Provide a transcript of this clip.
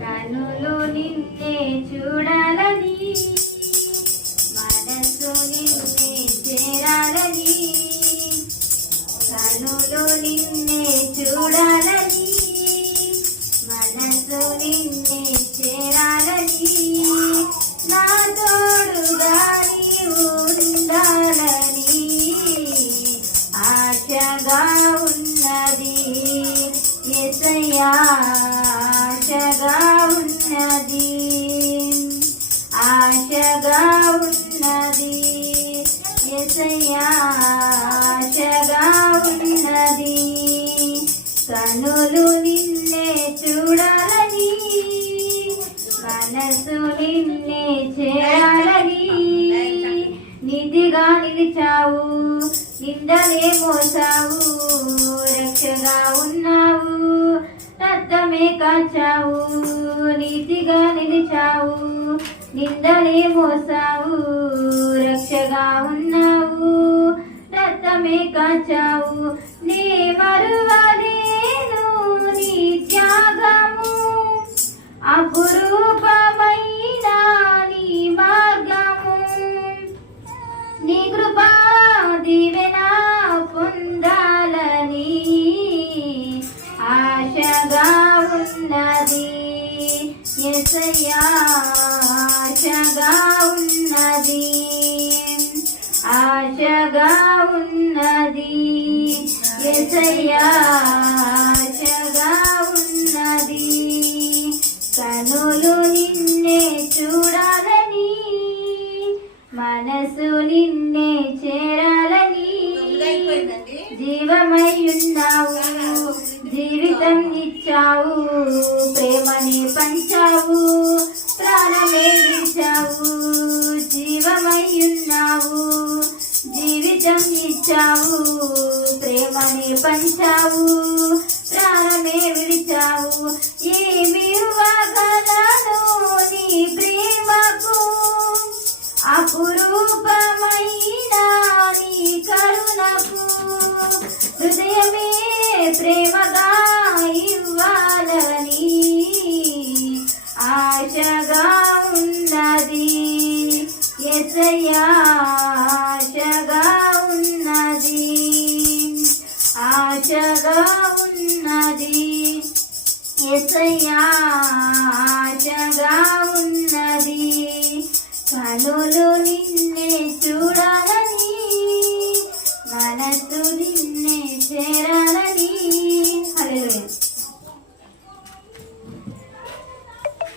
కనులు నిన్నే చూడాలని, మనసు నిన్నే చేరాలని. కనులు నిన్నే చూడాలని, మనసు నిన్నే చేరాలని. నా తోడుగా నీవు ఉండాలని ఆశగా ఉన్నది యేసయ్యా, ఆశగా ఉన్నది, ఆశగా ఉన్నది యేసయ్యా, ఆశగా ఉన్నది. కనులు నిన్నే చూడాలని, మనసు నిన్నే చేరాలని. నిధిగా నిలిచావు, నిందలే మోసావు, రక్షగా ఉన్నావు, రక్తమే కాచావు. నీతిగా నిలిచావు, నిందలే మోసావు, రక్షగా ఉన్నావు, రక్తమే కాచావు. నీ మరువలేను నీ త్యాగము, అపురూపమైన నీ మార్గము. నీ కృపా దీవెన పొందాలని ఆశగా ఉన్నది యేసయ్యా, ఆశగా ఉన్నది, ఆశగా ఉన్నది యేసయ్యా, ఆశగా ఉన్నది. కనులు నిన్నే చూడాలని, మనసు నిన్నే చేరాలని. జీవమై ఉన్నావు, జీవితం ఇచ్చావు, ప్రేమని పంచావు, ప్రాణమే విడిచావు. జీవమై ఉన్నావు, జీవితం ఇచ్చావు, ప్రేమని పంచావు, ప్రాణమే విడిచావు. ఏమి ఇవ్వగలను నీ ప్రేమకు, అపురూపమైన నీ కరుణకు. హృదయమే ప్రేమగా ఇవ్వాలని ఆశగా ఉన్నది యేసయ్యా, ఆశగా ఉన్నది, ఆశగా ఉన్నది యేసయ్యా, ఆశగా ఉన్నది. కనులు నిన్నే చూడాలని, మనసు నిన్నే చేరాలని. హల్లెలూయా.